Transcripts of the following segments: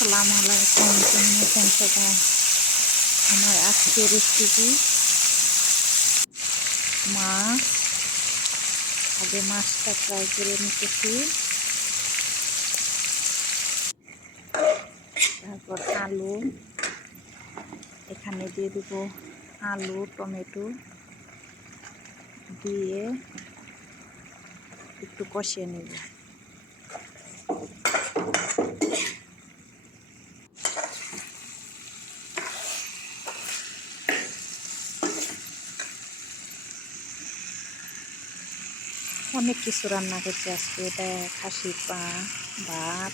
আসসালামু আলাইকুম, কেমন আছেন সবাই? আমার আজকে রেসিপি মাছ। আগে মাছটা ফ্রাই করে নিতেছি, তারপর আলু এখানে দিয়ে দিব, আলু টমেটো দিয়ে একটু কষিয়ে নেব। অনেক কিছু রান্না করছি আজকে। এটা খাসির পা, ভাত।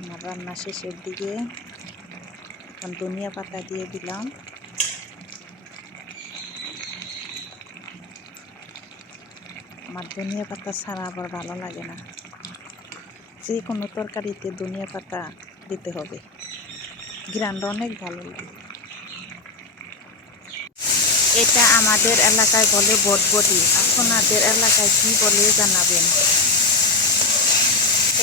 আমার রান্না শেষের দিকে এখন ধনিয়া পাতা দিয়ে দিলাম। আমার ধনিয়া পাতা ছাড়া আবার ভালো লাগে না, যে কোনো তরকারিতে ধনিয়া পাতা দিতে হবে, ঘ্রাণটা অনেক ভালো লাগে। এটা আমাদের এলাকায় বলে বটবটি, আপনাদের এলাকায় কি বলে জানাবেন।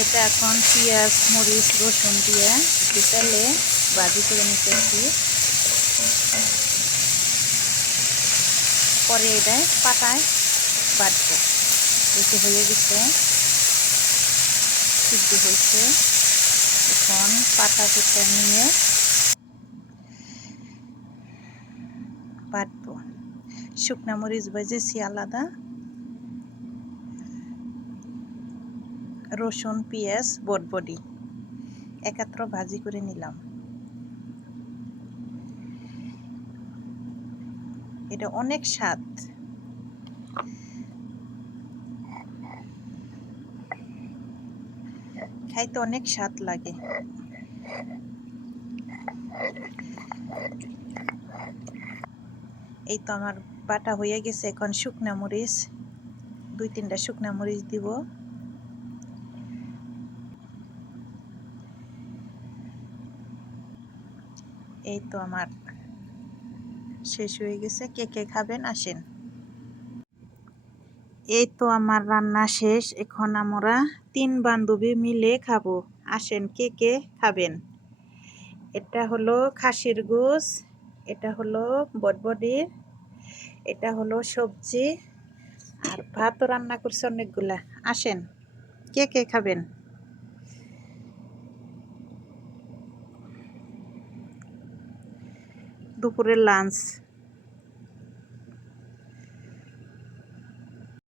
এটা এখন পেঁয়াজ মরিচ রসুন দিয়ে তেলে ভাজি করে নিতেছি, পরে এটা পাটায় বাটবো। এতে হয়ে গেছে, সিদ্ধ হয়েছে। এখন পাতা কেটে নিয়ে বাটবো। শুকনা মরিচ ভেজেছি আলাদা, রসুন পেঁয়াজ বটবটি একাত্র ভাজি করে নিলাম। এটা অনেক স্বাদ, খাইতে অনেক স্বাদ লাগে। এই তো আমার বাটা হয়ে গেছে। এখন শুকনা মরিচ 2-3টা শুকনা মরিচ দিব। এই তো আমার শেষ হয়ে গেছে। কে কে খাবেন আসেন। এই তো আমার রান্না শেষ। এখন আমরা 3 বান্ধবী মিলে খাবো। আসেন, কে কে খাবেন। এটা হলো খাসির গোশ, এটা হলো বটবটির, এটা হলো সবজি, আর ভাতও রান্না করছে অনেকগুলা। আসেন, কে কে খাবেন। দুপুরের লাঞ্চ।